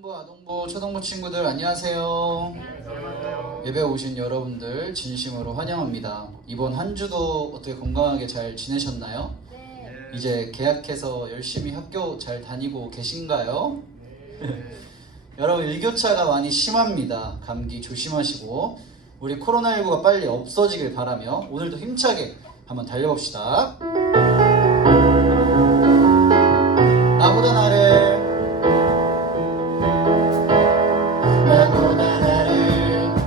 유년부, 아동부, 초등부 친구들 안녕하세요. 예배 오신 여러분들 진심으로 환영합니다. 이번 한 주도 어떻게 건강하게 잘 지내셨나요? 이제 개학해서 열심히 학교 잘 다니고 계신가요? 여러분 일교차가 많이 심합니다. 감기 조심하시고 우리 코로나19가 빨리 없어지길 바라며 오늘도 힘차게 한번 달려봅시다. 나보다 나를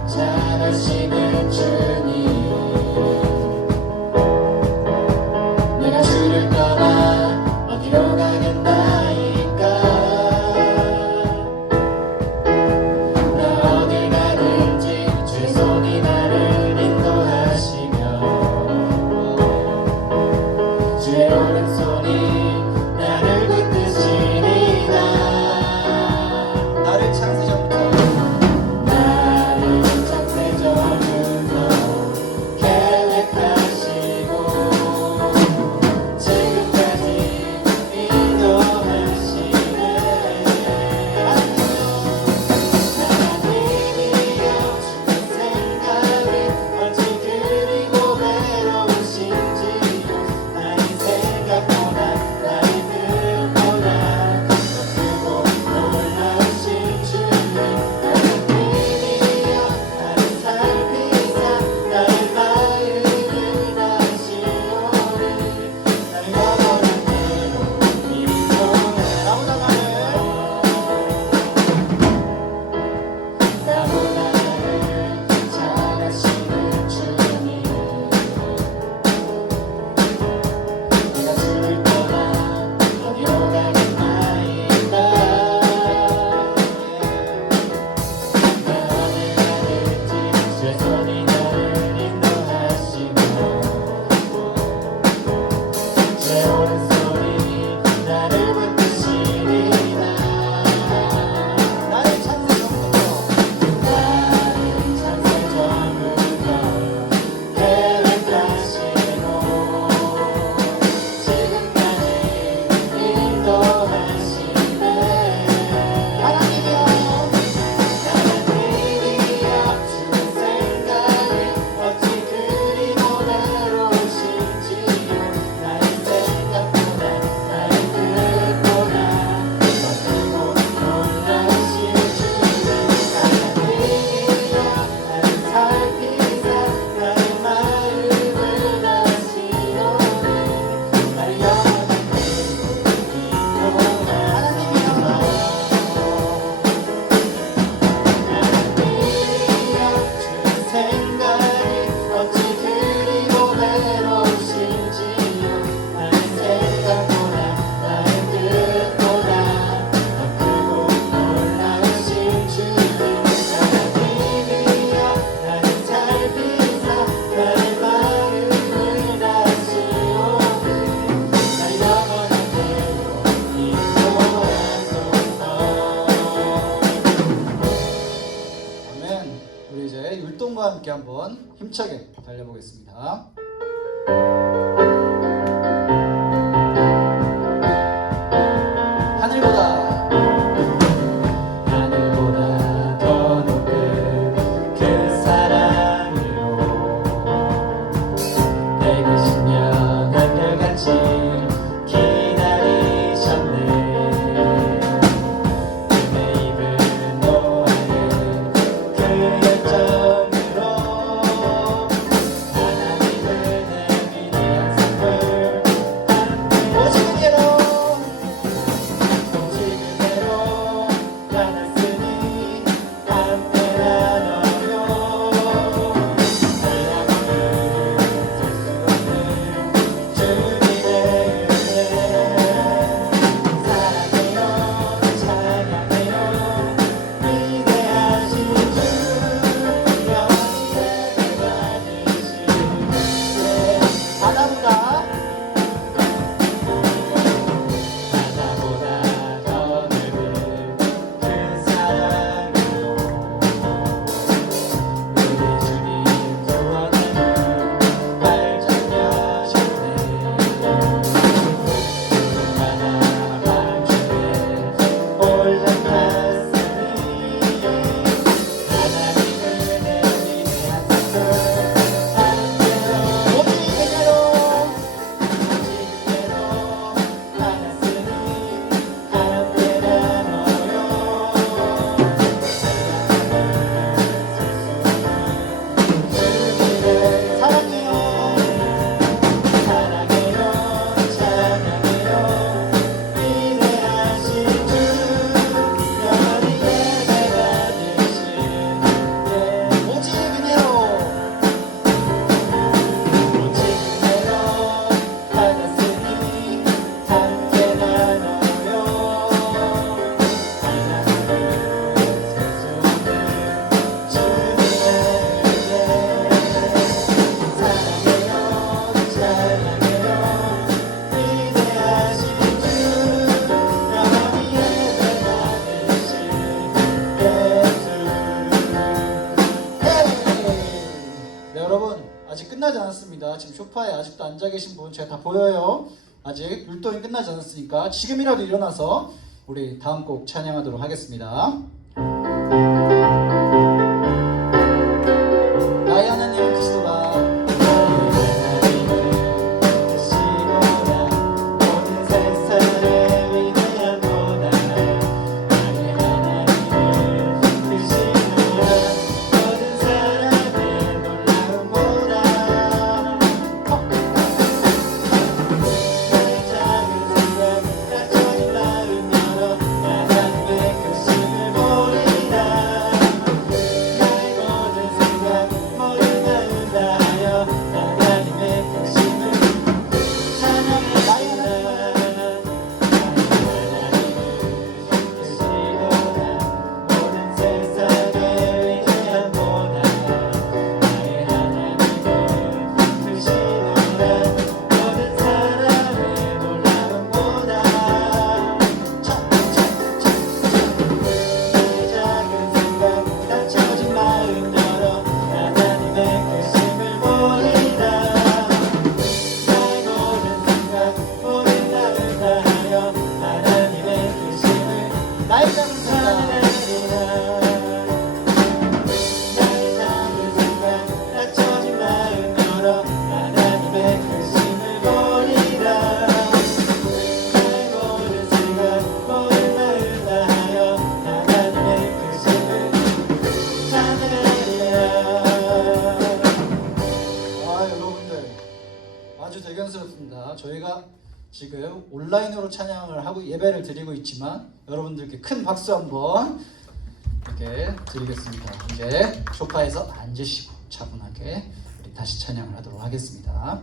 잘 아시는 주님, 내가 주를 떠나 어디로 가겠나이까. 나 어딜 가든지 주의 손이 나를 인도하시며 주의 오른손이 나를 붙드시리라. 나를 창세전부터 우리 이제 율동과 함께 한번 힘차게 달려보겠습니다. 하늘보다 더 높은 그 사랑으로 120년 한결같이 기다리셨네. 하나님을 내게 지금 소파에 아직도 앉아 계신 분 제가 다 보여요. 아직 율동이 끝나지 않았으니까 지금이라도 일어나서 우리 다음 곡 찬양하도록 하겠습니다. 나의 하나님 그리스도가 대견스럽습니다. 저희가 지금 온라인으로 찬양을 하고 예배를 드리고 있지만 여러분들께 큰 박수 한번 이렇게 드리겠습니다. 이제 소파에서 앉으시고 차분하게 우리 다시 찬양을 하도록 하겠습니다.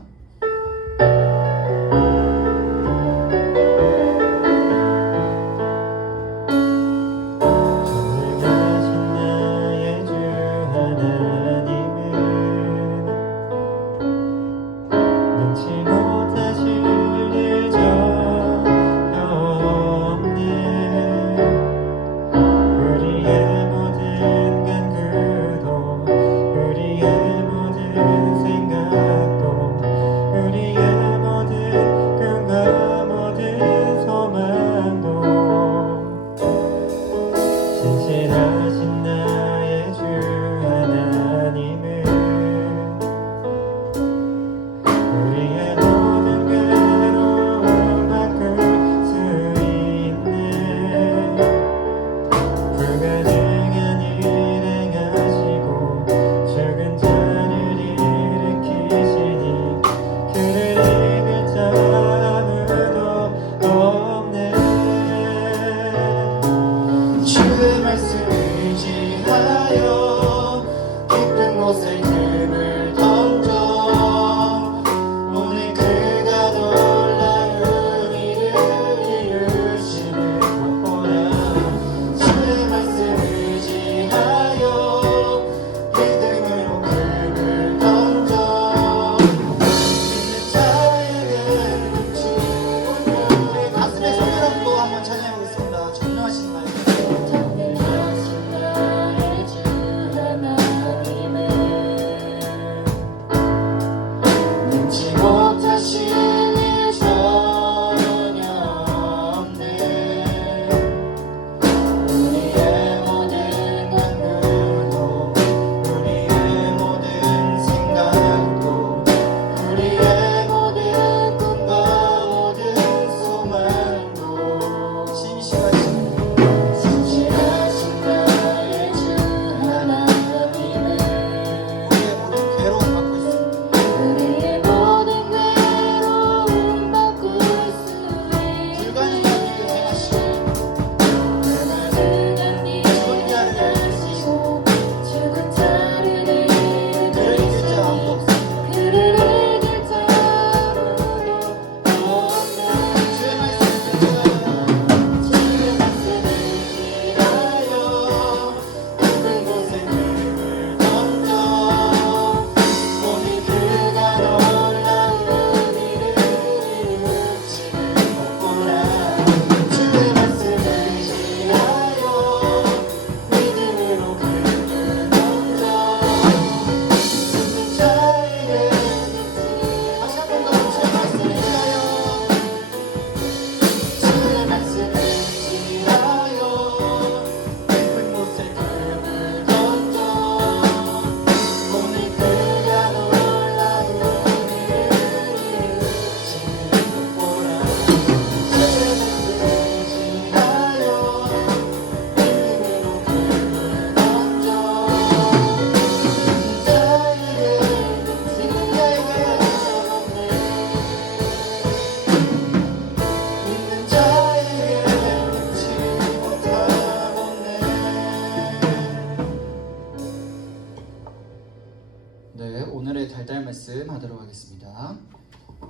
달달 말씀 하도록 하겠습니다.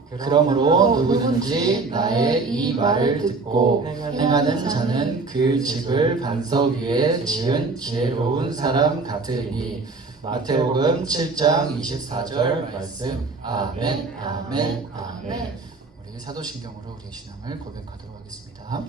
그러므로 누구든지 나의 이 말을 듣고 행하는 자는 그 집을 반석 위에 지은 지혜로운 사람 같으리니. 마태복음 7장 24절 말씀. 아멘, 아멘, 아멘. 우리 사도신경으로 우리의 신앙을 고백하도록 하겠습니다.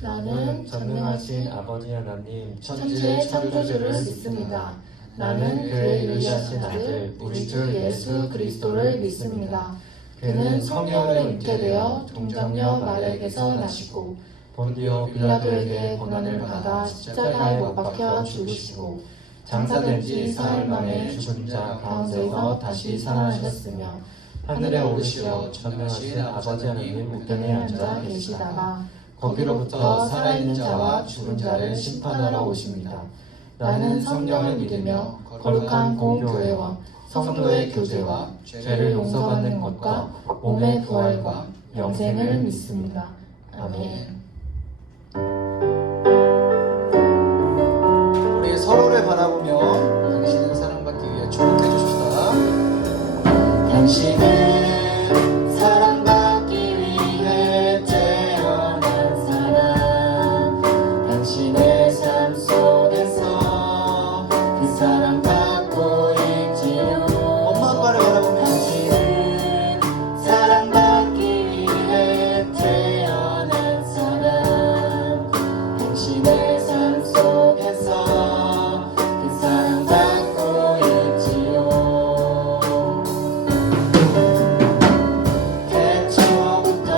나는 전능하신 아버지 하나님 천지의 창조주를 믿습니다. 나는 그의 유일하신 아들 우리 주 예수 그리스도를 믿습니다. 그는 성령으로 잉태되어 동정녀 마리아에게서 나시고 본디오 빌라도에게 고난을 받아 십자가에 못 박혀 죽으시고 장사된 지 사흘 만에 죽은 자 가운데서 다시 살아나셨으며 하늘에 오르시어 전능하신 아버지 하나님 우편에 앉아 계시다가 거기로부터 살아있는 자와 죽은 자를 심판하러 오십니다. 나는 성령을 믿으며 거룩한 공교회와 성도의 교제와 죄를 용서받는 것과 몸의 부활과 영생을 믿습니다. 아멘. 우리 서로를 바라보며 당신은 사랑받기 위해 주목해 주십시다. 당신은 사랑받기 위해 태어난 사람. 당신의 삶 속에서 그 사랑 받고 있지요. 엄마 아빠를 바라보며 당신은 사랑받기 위해 태어난 사람. 당신의 삶 속에서 그 사랑 받고 있지요. 태초부터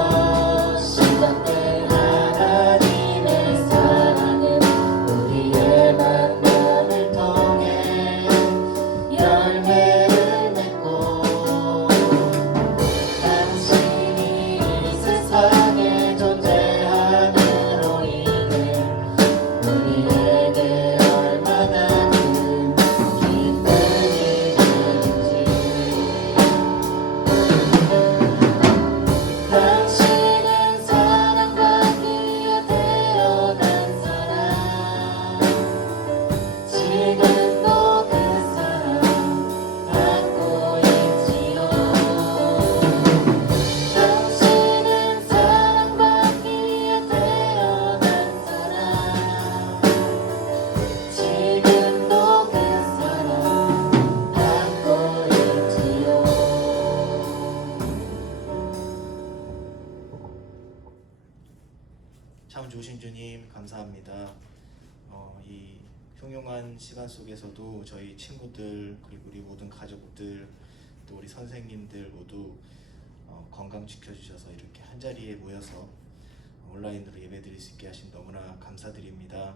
시작된 하나님의 사랑은 우리의 만남을 통해 열매를 맺고 당신이 이 세상에 존재함으로 인해 우리에게 얼마나 큰 기쁨이 되는지. 당신은 사랑받기 위해 태어난 사람. 지금도 그 사랑 받고 있지요. 당신은 사랑받기 위해 태어난 사람. 지금도 그 사랑 받고 있지요. 참 좋으신 주님 감사합니다. 이 흉흉한 시간 속에서도 저희 친구들 그리고 우리 모든 가족들 또 우리 선생님들 모두 건강 지켜주셔서 이렇게 한자리에 모여서 온라인으로 예배드릴 수 있게 하신 너무나 감사드립니다.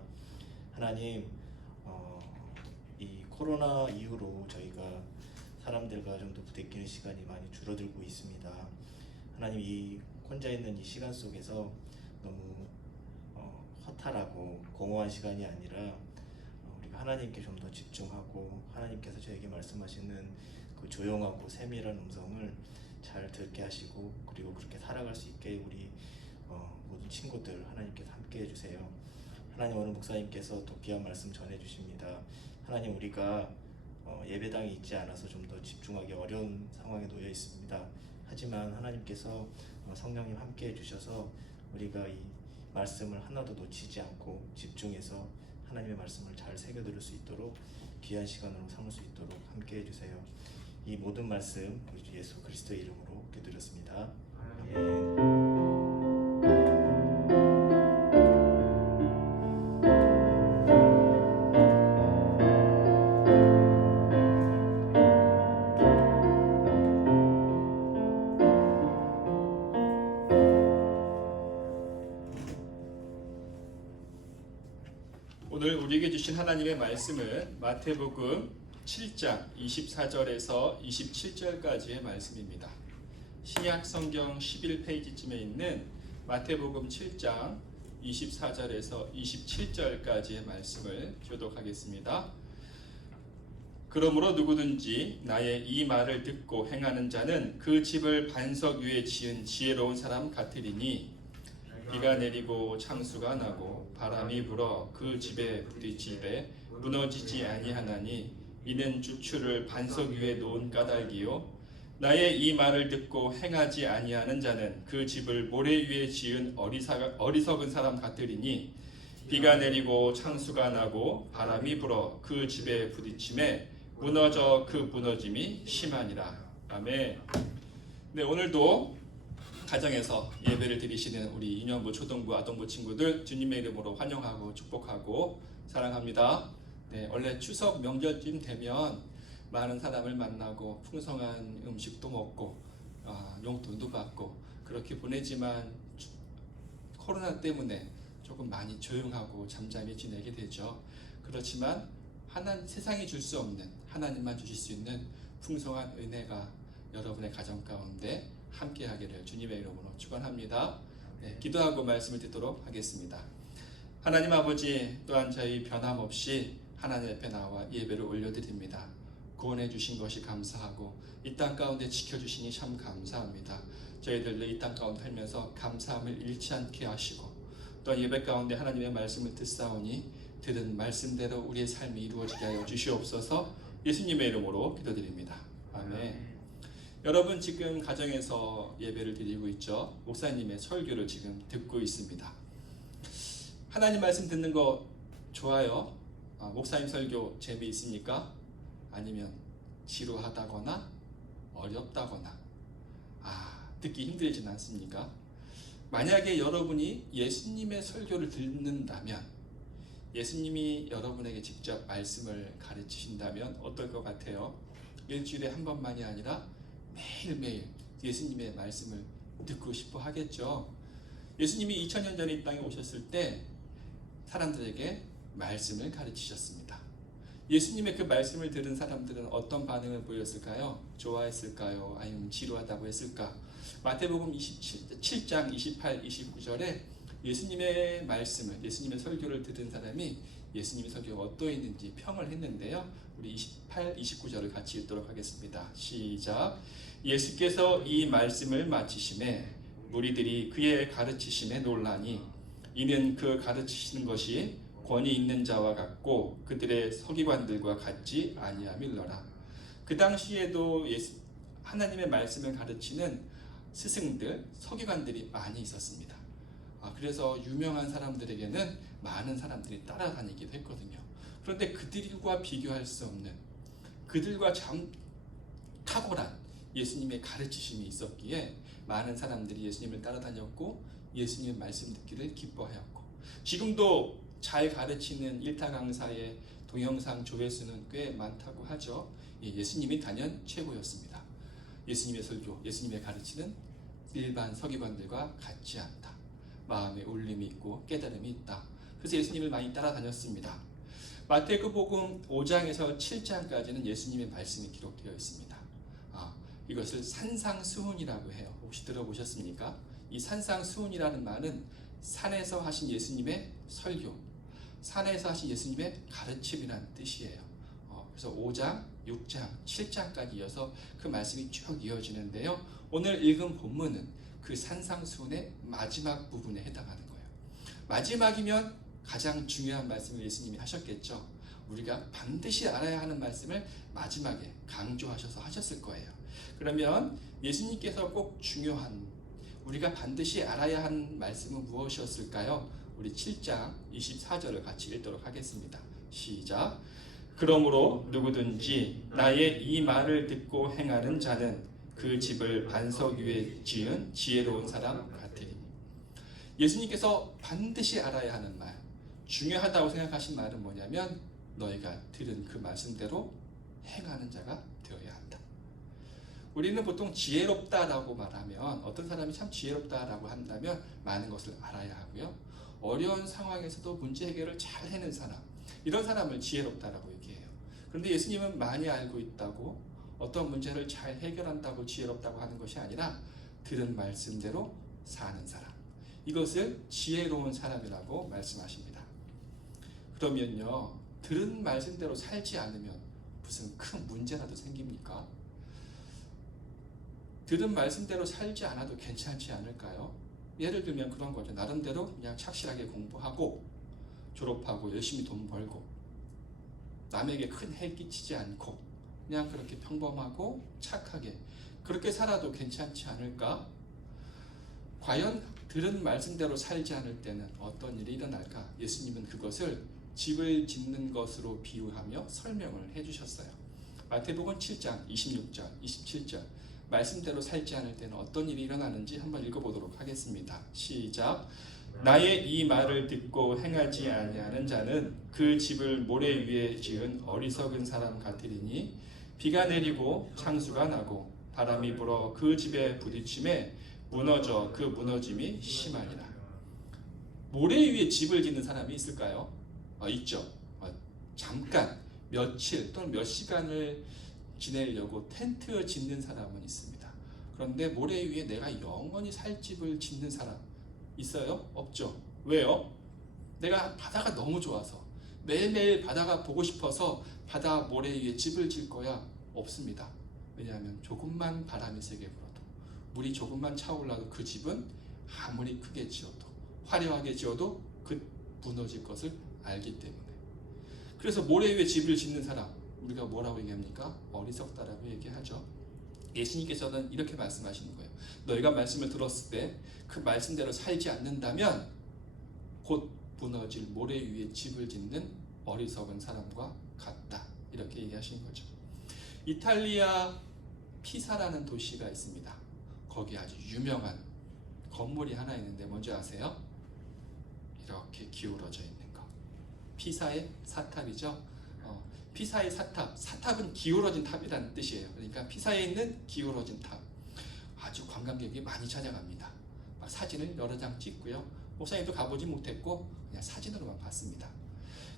하나님, 이 코로나 이후로 저희가 사람들과 좀 더 부대끼는 시간이 많이 줄어들고 있습니다. 하나님, 이 혼자 있는 이 시간 속에서 너무 허탈하고 공허한 시간이 아니라 우리가 하나님께 좀 더 집중하고 하나님께서 저에게 말씀하시는 그 조용하고 세밀한 음성을 잘 듣게 하시고 그리고 그렇게 살아갈 수 있게 우리 모든 친구들 하나님께서 함께 해주세요. 하나님, 오늘 목사님께서 또 귀한 말씀 전해주십니다. 하나님, 우리가 예배당에 있지 않아서 좀 더 집중하기 어려운 상황에 놓여 있습니다. 하지만 하나님께서 성령님 함께 해주셔서 우리가 이 말씀을 하나도 놓치지 않고 집중해서 하나님의 말씀을 잘 새겨들을 수 있도록 귀한 시간으로 삼을 수 있도록 함께 해주세요. 이 모든 말씀 우리 주 예수 그리스도의 이름으로 기도드렸습니다. 아멘. 오늘 우리에게 주신 하나님의 말씀은 마태복음 7장 24절에서 27절까지의 말씀입니다. 신약 성경 11페이지쯤에 있는 마태복음 7장 24절에서 27절까지의 말씀을 교독하겠습니다. 그러므로 누구든지 나의 이 말을 듣고 행하는 자는 그 집을 반석 위에 지은 지혜로운 사람 같으리니 비가 내리고 창수가 나고 바람이 불어 그 집에 부딪히되 무너지지 아니하나니 이는 주추를 반석 위에 놓은 까닭이요 나의 이 말을 듣고 행하지 아니하는 자는 그 집을 모래 위에 지은 어리석은 사람 같으리니 비가 내리고 창수가 나고 바람이 불어 그 집에 부딪힘에 무너져 그 무너짐이 심하니라. 아멘. 네, 오늘도 가정에서 예배를 드리시는 우리 유년부, 초등부, 아동부 친구들 주님의 이름으로 환영하고 축복하고 사랑합니다. 네, 원래 추석 명절쯤 되면 많은 사람을 만나고 풍성한 음식도 먹고 용돈도 받고 그렇게 보내지만 코로나 때문에 조금 많이 조용하고 잠잠히 지내게 되죠. 그렇지만 세상이 줄 수 없는 하나님만 주실 수 있는 풍성한 은혜가 여러분의 가정 가운데 함께하기를 주님의 이름으로 축원합니다. 네, 기도하고 말씀을 듣도록 하겠습니다. 하나님 아버지, 또한 저희 변함없이 하나님 앞에 나와 예배를 올려드립니다. 구원해 주신 것이 감사하고 이 땅 가운데 지켜주시니 참 감사합니다. 저희들도 이 땅 가운데 살면서 감사함을 잃지 않게 하시고 또한 예배 가운데 하나님의 말씀을 듣사오니 들은 말씀대로 우리의 삶이 이루어지게 하여 주시옵소서. 예수님의 이름으로 기도드립니다. 아멘. 여러분 지금 가정에서 예배를 드리고 있죠. 목사님의 설교를 지금 듣고 있습니다. 하나님 말씀 듣는 거 좋아요? 목사님 설교 재미있습니까? 아니면 지루하다거나 어렵다거나 듣기 힘들진 않습니까? 만약에 여러분이 예수님의 설교를 듣는다면, 예수님이 여러분에게 직접 말씀을 가르치신다면 어떨 것 같아요? 일주일에 한 번만이 아니라 매일매일 예수님의 말씀을 듣고 싶어 하겠죠. 예수님이 2000년 전에 이 땅에 오셨을 때 사람들에게 말씀을 가르치셨습니다. 예수님의 그 말씀을 들은 사람들은 어떤 반응을 보였을까요? 좋아했을까요? 아니면 지루하다고 했을까? 마태복음 27장 28, 29절에 예수님의 말씀을, 예수님의 설교를 들은 사람이 예수님의 설교가 어떠했는지 평을 했는데요. 우리 28, 29절을 같이 읽도록 하겠습니다. 시작. 예수께서 이 말씀을 마치심에 무리들이 그의 가르치심에 놀라니 이는 그 가르치시는 것이 권위 있는 자와 같고 그들의 서기관들과 같지 아니함일러라. 그 당시에도 하나님의 말씀을 가르치는 스승들, 서기관들이 많이 있었습니다. 그래서 유명한 사람들에게는 많은 사람들이 따라다니기도 했거든요. 그런데 그들과 비교할 수 없는, 그들과 탁월한 예수님의 가르치심이 있었기에 많은 사람들이 예수님을 따라다녔고 예수님의 말씀 듣기를 기뻐하였고, 지금도 잘 가르치는 일타 강사의 동영상 조회수는 꽤 많다고 하죠. 예수님이 단연 최고였습니다. 예수님의 설교, 예수님의 가르치는 일반 서기관들과 같지 않다. 마음에 울림이 있고 깨달음이 있다. 그래서 예수님을 많이 따라다녔습니다. 마태복음 5장에서 7장까지는 예수님의 말씀이 기록되어 있습니다. 이것을 산상수훈이라고 해요. 혹시 들어보셨습니까? 이 산상수훈이라는 말은 산에서 하신 예수님의 설교, 산에서 하신 예수님의 가르침이라는 뜻이에요. 그래서 5장, 6장, 7장까지 이어서 그 말씀이 쭉 이어지는데요. 오늘 읽은 본문은 그 산상수훈의 마지막 부분에 해당하는 거예요. 마지막이면 가장 중요한 말씀을 예수님이 하셨겠죠. 우리가 반드시 알아야 하는 말씀을 마지막에 강조하셔서 하셨을 거예요. 그러면 예수님께서 꼭 중요한, 우리가 반드시 알아야 하는 말씀은 무엇이었을까요? 우리 7장 24절을 같이 읽도록 하겠습니다. 시작. 그러므로 누구든지 나의 이 말을 듣고 행하는 자는 그 집을 반석 위에 지은 지혜로운 사람 같으니. 예수님께서 반드시 알아야 하는 말, 중요하다고 생각하신 말은 뭐냐면 너희가 들은 그 말씀대로 행하는 자가 되어야 한다. 우리는 보통 지혜롭다라고 말하면, 어떤 사람이 참 지혜롭다라고 한다면 많은 것을 알아야 하고요, 어려운 상황에서도 문제 해결을 잘 해낸 사람, 이런 사람을 지혜롭다라고 얘기해요. 그런데 예수님은 많이 알고 있다고, 어떤 문제를 잘 해결한다고 지혜롭다고 하는 것이 아니라 들은 말씀대로 사는 사람, 이것을 지혜로운 사람이라고 말씀하십니다. 그러면요, 들은 말씀대로 살지 않으면 무슨 큰 문제라도 생깁니까? 들은 말씀대로 살지 않아도 괜찮지 않을까요? 예를 들면 그런 거죠. 나름대로 그냥 착실하게 공부하고 졸업하고 열심히 돈 벌고 남에게 큰 해를 끼치지 않고 그냥 그렇게 평범하고 착하게 그렇게 살아도 괜찮지 않을까? 과연 들은 말씀대로 살지 않을 때는 어떤 일이 일어날까? 예수님은 그것을 집을 짓는 것으로 비유하며 설명을 해주셨어요. 마태복음 7장 26절 27절 말씀대로 살지 않을 때는 어떤 일이 일어나는지 한번 읽어보도록 하겠습니다. 시작. 나의 이 말을 듣고 행하지 아니하는 자는 그 집을 모래 위에 지은 어리석은 사람 같으리니 비가 내리고 창수가 나고 바람이 불어 그 집에 부딪힘에 무너져 그 무너짐이 심하니라. 모래 위에 집을 짓는 사람이 있을까요? 있죠. 잠깐 며칠 또는 몇 시간을 지내려고 텐트 짓는 사람은 있습니다. 그런데 모래 위에 내가 영원히 살 집을 짓는 사람 있어요? 없죠. 왜요? 내가 바다가 너무 좋아서 매일매일 바다가 보고 싶어서 바다 모래 위에 집을 질 거야? 없습니다. 왜냐하면 조금만 바람이 세게 불어도 물이 조금만 차올라도 그 집은 아무리 크게 지어도 화려하게 지어도 그 무너질 것을 알기 때문에. 그래서 모래 위에 집을 짓는 사람 우리가 뭐라고 얘기합니까? 어리석다라고 얘기하죠. 예수님께서는 이렇게 말씀하시는 거예요. 너희가 말씀을 들었을 때 그 말씀대로 살지 않는다면 곧 무너질 모래 위에 집을 짓는 어리석은 사람과 같다. 이렇게 얘기하신 거죠. 이탈리아 피사라는 도시가 있습니다. 거기 아주 유명한 건물이 하나 있는데 뭔지 아세요? 이렇게 기울어져 있는 거. 피사의 사탑이죠. 피사의 사탑, 사탑은 기울어진 탑이라는 뜻이에요. 그러니까 피사에 있는 기울어진 탑. 아주 관광객이 많이 찾아갑니다. 막 사진을 여러 장 찍고요. 목사님도 가보지 못했고 그냥 사진으로만 봤습니다.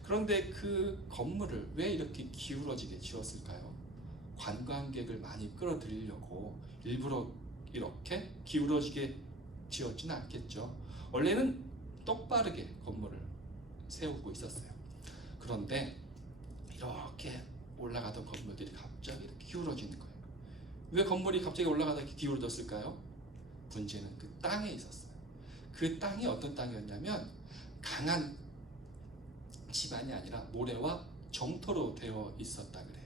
그런데 그 건물을 왜 이렇게 기울어지게 지었을까요? 관광객을 많이 끌어들이려고 일부러 이렇게 기울어지게 지었지는 않겠죠. 원래는 똑바르게 건물을 세우고 있었어요. 그런데 이렇게 올라가던 건물들이 갑자기 이렇게 기울어지는 거예요. 왜 건물이 갑자기 올라가다 이렇게 기울어졌을까요? 문제는 그 땅에 있었어요. 그 땅이 어떤 땅이었냐면 강한 지반이 아니라 모래와 정토로 되어 있었다 그래요.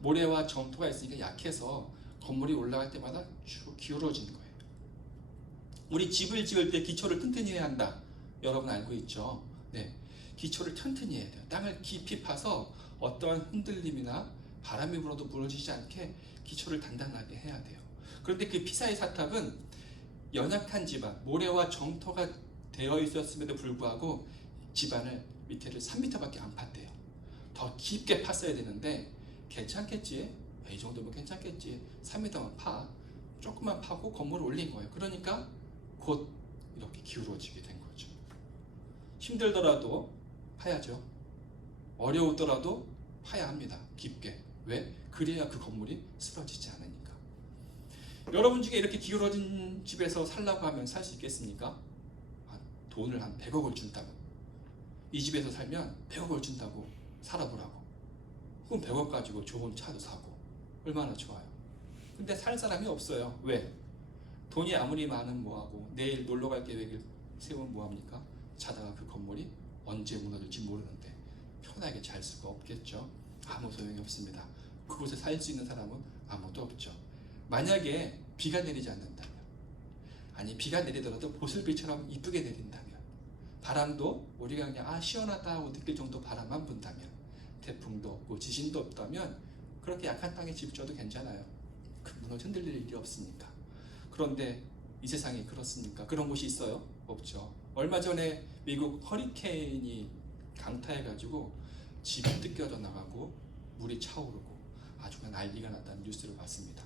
모래와 정토가 있으니까 약해서 건물이 올라갈 때마다 쭉 기울어지는 거예요. 우리 집을 지을 때 기초를 튼튼히 해야 한다. 여러분 알고 있죠? 네, 기초를 튼튼히 해야 돼요. 땅을 깊이 파서 어떠한 흔들림이나 바람이 불어도 무너지지 않게 기초를 단단하게 해야 돼요. 그런데 그 피사의 사탑은 연약한 지반, 모래와 정토가 되어 있었음에도 불구하고 지반을 밑에를 3m밖에 안 팠대요. 더 깊게 팠어야 되는데 괜찮겠지? 이 정도면 괜찮겠지? 3m만 파. 조금만 파고 건물을 올린 거예요. 그러니까 곧 이렇게 기울어지게 된 거죠. 힘들더라도 파야죠. 어려우더라도 파야 합니다. 깊게. 왜? 그래야 그 건물이 쓰러지지 않으니까. 여러분 중에 이렇게 기울어진 집에서 살라고 하면 살 수 있겠습니까? 돈을 한 100억을 준다고. 이 집에서 살면 100억을 준다고 살아보라고. 그럼 100억 가지고 좋은 차도 사고 얼마나 좋아요. 근데 살 사람이 없어요. 왜? 돈이 아무리 많으면 뭐하고 내일 놀러갈 계획을 세우면 뭐합니까? 자다가 그 건물이 언제 무너질지 모르는데 편하게 잘 수가 없겠죠. 아무 소용이 없습니다. 그곳에 살 수 있는 사람은 아무도 없죠. 만약에 비가 내리지 않는다면, 아니 비가 내리더라도 보슬비처럼 이쁘게 내린다면, 바람도 우리가 그냥 시원하다 하고 느낄 정도 바람만 분다면, 태풍도 없고 지진도 없다면 그렇게 약한 땅에 집 지어도 괜찮아요. 무너져 흔들릴 일이 없으니까. 그런데 이 세상이 그렇습니까? 그런 곳이 있어요? 없죠. 얼마 전에 미국 허리케인이 강타해가지고 집이 뜯겨져 나가고 물이 차오르고 아주 난리가 났다는 뉴스를 봤습니다.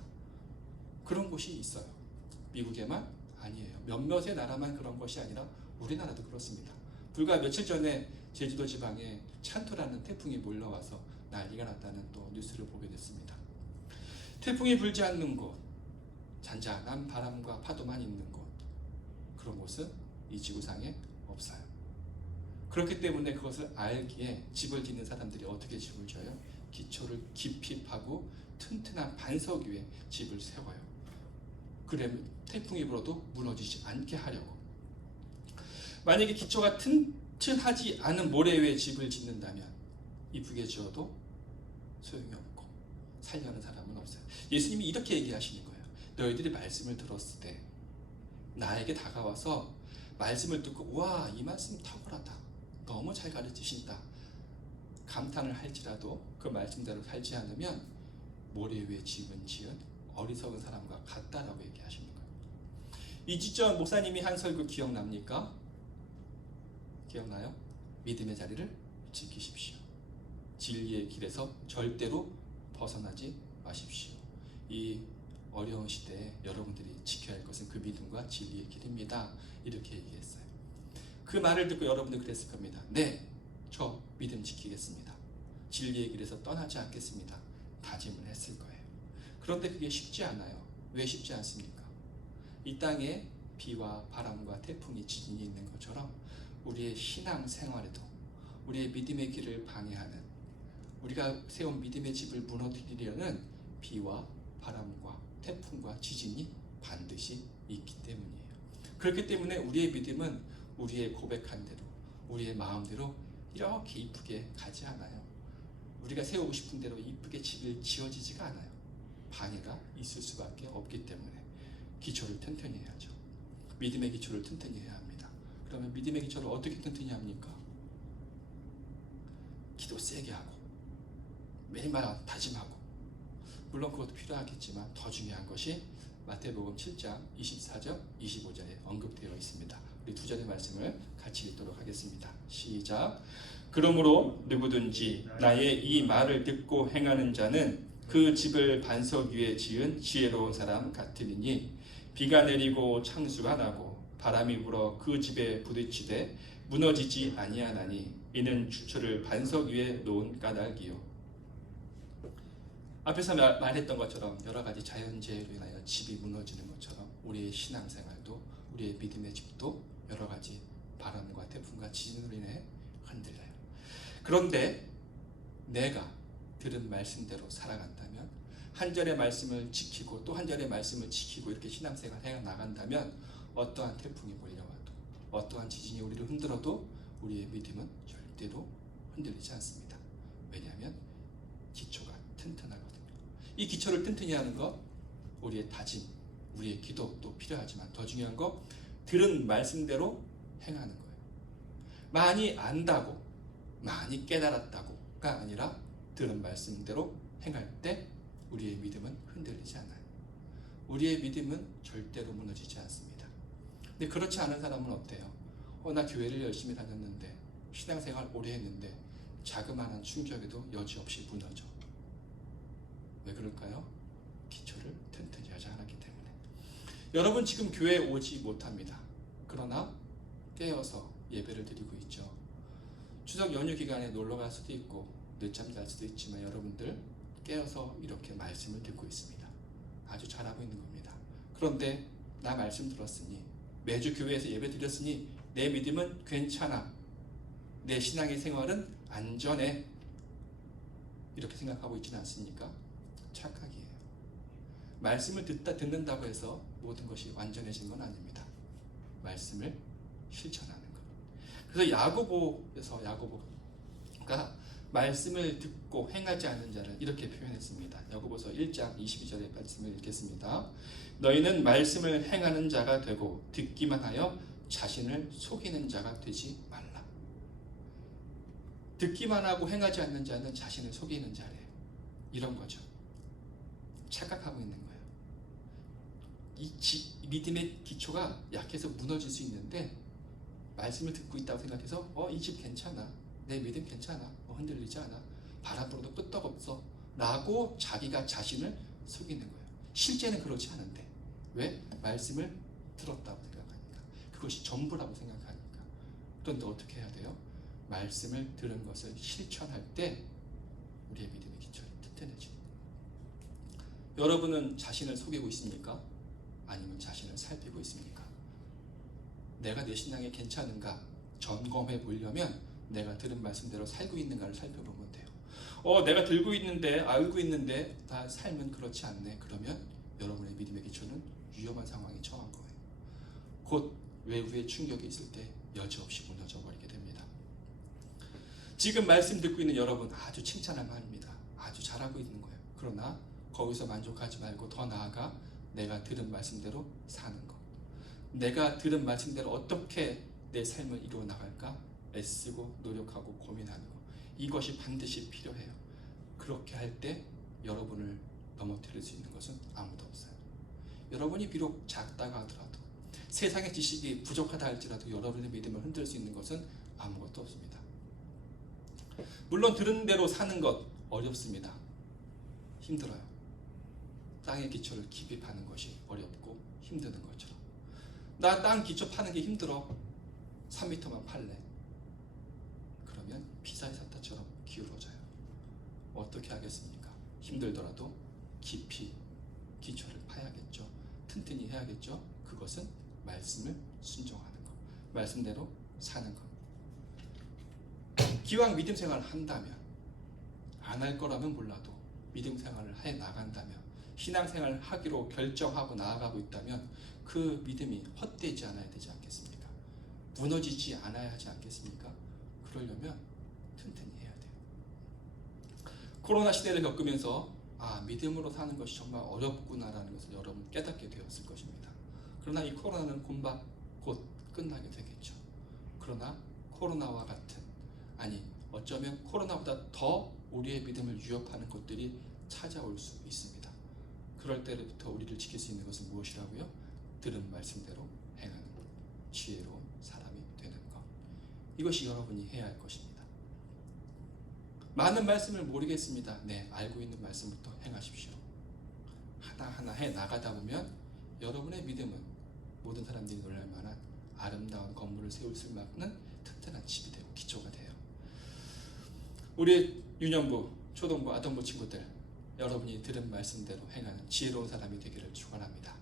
그런 곳이 있어요. 미국에만 아니에요. 몇몇의 나라만 그런 것이 아니라 우리나라도 그렇습니다. 불과 며칠 전에 제주도 지방에 찬토라는 태풍이 몰려와서 난리가 났다는 또 뉴스를 보게 됐습니다. 태풍이 불지 않는 곳, 잔잔한 바람과 파도만 있는 곳, 그런 곳은 이 지구상에 없어요. 그렇기 때문에 그것을 알기에 집을 짓는 사람들이 어떻게 집을 져요? 기초를 깊이 파고 튼튼한 반석 위에 집을 세워요. 그러면 태풍이 불어도 무너지지 않게 하려고. 만약에 기초가 튼튼하지 않은 모래 위에 집을 짓는다면 이쁘게 지어도 소용이 없고 살려는 사람은 없어요. 예수님이 이렇게 얘기하시는 거예요. 너희들이 말씀을 들었을 때 나에게 다가와서 말씀을 듣고 와, 이 말씀 탁월하다, 너무 잘 가르치신다 감탄을 할지라도 그 말씀대로 살지 않으면 모래 위에 집은 지은 어리석은 사람과 같다라고 얘기하시는 거예요. 이지전 목사님이 한 설교 기억납니까? 기억나요? 믿음의 자리를 지키십시오. 진리의 길에서 절대로 벗어나지 마십시오. 이 어려운 시대에 여러분들이 지켜야 할 것은 그 믿음과 진리의 길입니다. 이렇게 얘기했어요. 그 말을 듣고 여러분들 그랬을 겁니다. 네, 저 믿음 지키겠습니다. 진리의 길에서 떠나지 않겠습니다. 다짐을 했을 거예요. 그런데 그게 쉽지 않아요. 왜 쉽지 않습니까? 이 땅에 비와 바람과 태풍이 지진이 있는 것처럼 우리의 신앙 생활에도 우리의 믿음의 길을 방해하는, 우리가 세운 믿음의 집을 무너뜨리려는 비와 바람과 태풍과 지진이 반드시 있기 때문이에요. 그렇기 때문에 우리의 믿음은 우리의 고백한 대로, 우리의 마음대로 이렇게 이쁘게 가지 않아요. 우리가 세우고 싶은 대로 이쁘게 집을 지어지지가 않아요. 방해가 있을 수밖에 없기 때문에 기초를 튼튼히 해야죠. 믿음의 기초를 튼튼히 해야 합니다. 그러면 믿음의 기초를 어떻게 튼튼히 합니까? 기도 세게 하고 매일마다 다짐하고, 물론 그것도 필요하겠지만 더 중요한 것이 마태복음 7장 24절 25절에 언급되어 있습니다. 우리 두 절의 말씀을 같이 읽도록 하겠습니다. 시작. 그러므로 누구든지 나의 이 말을 듣고 행하는 자는 그 집을 반석 위에 지은 지혜로운 사람 같으리니 비가 내리고 창수가 나고 바람이 불어 그 집에 부딪히되 무너지지 아니하나니 이는 주초를 반석 위에 놓은 까닭이요. 앞에서 말했던 것처럼 여러 가지 자연재해로 인하여 집이 무너지는 것처럼 우리의 신앙생활도, 우리의 믿음의 집도 여러 가지 바람과 태풍과 지진으로 인해 흔들려요. 그런데 내가 들은 말씀대로 살아간다면, 한 절의 말씀을 지키고 또 한 절의 말씀을 지키고 이렇게 신앙생활 해 나간다면 어떠한 태풍이 몰려와도, 어떠한 지진이 우리를 흔들어도 우리의 믿음은 절대로 흔들리지 않습니다. 왜냐하면 기초가 튼튼하거든요. 이 기초를 튼튼히 하는 것, 우리의 다짐, 우리의 기도도 필요하지만 더 중요한 거, 들은 말씀대로 행하는 거예요. 많이 안다고, 많이 깨달았다고가 아니라 들은 말씀대로 행할 때 우리의 믿음은 흔들리지 않아요. 우리의 믿음은 절대로 무너지지 않습니다. 근데 그렇지 않은 사람은 어때요? 나 교회를 열심히 다녔는데, 신앙생활 오래 했는데 자그마한 충격에도 여지없이 무너져. 왜 그럴까요? 기초를 튼튼히 하지 않았기 때문에. 여러분 지금 교회에 오지 못합니다. 그러나 깨어서 예배를 드리고 있죠. 추석 연휴 기간에 놀러 갈 수도 있고 늦잠 잘 수도 있지만 여러분들 깨어서 이렇게 말씀을 듣고 있습니다. 아주 잘하고 있는 겁니다. 그런데 나 말씀 들었으니, 매주 교회에서 예배 드렸으니 내 믿음은 괜찮아, 내 신앙의 생활은 안전해, 이렇게 생각하고 있지는 않습니까? 착각이에요. 말씀을 듣는다고 해서 모든 것이 완전해진 건 아닙니다. 말씀을 실천하는 것. 그래서 야고보에서 야고보가 말씀을 듣고 행하지 않는 자를 이렇게 표현했습니다. 야고보서 1장 22절의 말씀을 읽겠습니다. 너희는 말씀을 행하는 자가 되고 듣기만 하여 자신을 속이는 자가 되지 말라. 듣기만 하고 행하지 않는 자는 자신을 속이는 자래요. 이런 거죠. 착각하고 있는 거예요. 이 믿음의 기초가 약해서 무너질 수 있는데, 말씀을 듣고 있다고 생각해서 이 집 괜찮아, 내 믿음 괜찮아, 흔들리지 않아, 바람 불어도 끄떡없어 라고 자기가 자신을 속이는 거예요. 실제는 그렇지 않은데, 왜? 말씀을 들었다고 생각하니까, 그것이 전부라고 생각하니까. 그런데 어떻게 해야 돼요? 말씀을 들은 것을 실천할 때 우리의 믿음의 기초를 튼튼해지는 거예요. 여러분은 자신을 속이고 있습니까? 아니면 자신을 살피고 있습니까? 내가 내 신앙이 괜찮은가 점검해 보려면 내가 들은 말씀대로 살고 있는가를 살펴보면 돼요. 내가 들고 있는데, 알고 있는데 나 삶은 그렇지 않네. 그러면 여러분의 믿음의 기초는 위험한 상황에 처한 거예요. 곧 외부의 충격이 있을 때 여지없이 무너져 버리게 됩니다. 지금 말씀 듣고 있는 여러분, 아주 칭찬할 만합니다. 아주 잘하고 있는 거예요. 그러나 거기서 만족하지 말고 더 나아가 내가 들은 말씀대로 사는 것. 내가 들은 말씀대로 어떻게 내 삶을 이루어 나갈까 애쓰고 노력하고 고민하는 것. 이것이 반드시 필요해요. 그렇게 할 때 여러분을 넘어뜨릴 수 있는 것은 아무도 없어요. 여러분이 비록 작다가 하더라도 세상의 지식이 부족하다 할지라도 여러분의 믿음을 흔들 수 있는 것은 아무것도 없습니다. 물론 들은 대로 사는 것 어렵습니다. 힘들어요. 땅의 기초를 깊이 파는 것이 어렵고 힘드는 것처럼. 나 땅 기초 파는 게 힘들어. 3m만 팔래. 그러면 피사의 사타처럼 기울어져요. 어떻게 하겠습니까? 힘들더라도 깊이 기초를 파야겠죠. 튼튼히 해야겠죠. 그것은 말씀을 순종하는 것. 말씀대로 사는 것. 기왕 믿음 생활을 한다면, 안 할 거라면 몰라도 믿음 생활을 해 나간다면, 신앙 생활을 하기로 결정하고 나아가고 있다면 그 믿음이 헛되지 않아야 되지 않겠습니까? 무너지지 않아야 하지 않겠습니까? 그러려면 튼튼히 해야 돼요. 코로나 시대를 겪으면서 믿음으로 사는 것이 정말 어렵구나라는 것을 여러분 깨닫게 되었을 것입니다. 그러나 이 코로나는 곧 끝나게 되겠죠. 그러나 코로나와 같은, 아니 어쩌면 코로나보다 더 우리의 믿음을 위협하는 것들이 찾아올 수 있습니다. 그럴 때부터 우리를 지킬 수 있는 것은 무엇이라고요? 들은 말씀대로 행하는 것, 지혜로운 사람이 되는 것. 이것이 여러분이 해야 할 것입니다. 많은 말씀을 모르겠습니다. 네, 알고 있는 말씀부터 행하십시오. 하나하나 해 나가다 보면 여러분의 믿음은 모든 사람들이 놀랄 만한 아름다운 건물을 세울 수 있는 튼튼한 집이 되고 기초가 돼요. 우리 유년부, 초등부, 아동부 친구들, 여러분이 들은 말씀대로 행하는 지혜로운 사람이 되기를 축원합니다.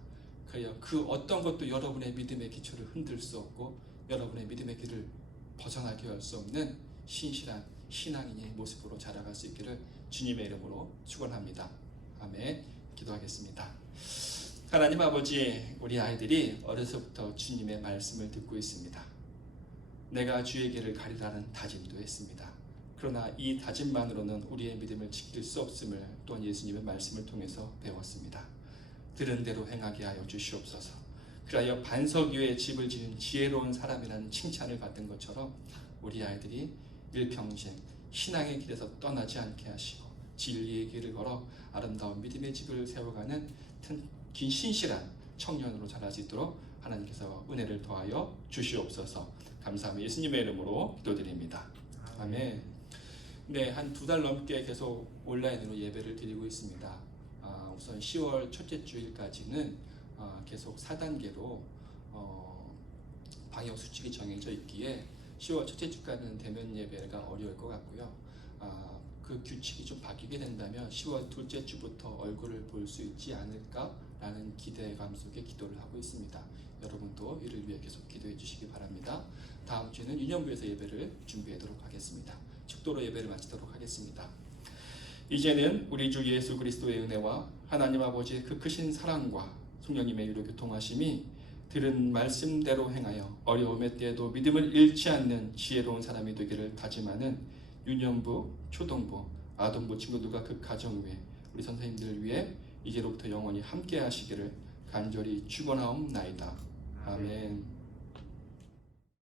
그래야 그 어떤 것도 여러분의 믿음의 기초를 흔들 수 없고 여러분의 믿음의 길을 벗어나게 할 수 없는 신실한 신앙인의 모습으로 자라갈 수 있기를 주님의 이름으로 축원합니다. 아멘. 기도하겠습니다. 하나님 아버지, 우리 아이들이 어려서부터 주님의 말씀을 듣고 있습니다. 내가 주의 길을 가리라는 다짐도 했습니다. 그러나 이 다짐만으로는 우리의 믿음을 지킬 수 없음을 또한 예수님의 말씀을 통해서 배웠습니다. 들은 대로 행하게 하여 주시옵소서. 그리하여 반석 위에 집을 지은 지혜로운 사람이라는 칭찬을 받은 것처럼 우리 아이들이 일평생 신앙의 길에서 떠나지 않게 하시고 진리의 길을 걸어 아름다운 믿음의 집을 세워가는 긴 신실한 청년으로 자랄 수 있도록 하나님께서 은혜를 더하여 주시옵소서. 감사하며 예수님의 이름으로 기도드립니다. 아멘. 네, 한 2달 넘게 계속 온라인으로 예배를 드리고 있습니다. 우선 10월 첫째 주일까지는 계속 4단계로 방역 수칙이 정해져 있기에 10월 첫째 주까지는 대면 예배가 어려울 것 같고요. 그 규칙이 좀 바뀌게 된다면 10월 둘째 주부터 얼굴을 볼 수 있지 않을까라는 기대감 속에 기도를 하고 있습니다. 여러분도 이를 위해 계속 기도해 주시기 바랍니다. 다음 주에는 유년부에서 예배를 준비하도록 하겠습니다. 축도로 예배를 마치도록 하겠습니다. 이제는 우리 주 예수 그리스도의 은혜와 하나님 아버지의 그 크신 사랑과 성령님의 유로 교통하심이 들은 말씀대로 행하여 어려움의 때에도 믿음을 잃지 않는 지혜로운 사람이 되기를 다짐하는 유년부, 초등부, 아동부 친구들과 그 가정 위에 우리 선생님들 위해 이제로부터 영원히 함께 하시기를 간절히 축원하옵나이다. 아멘.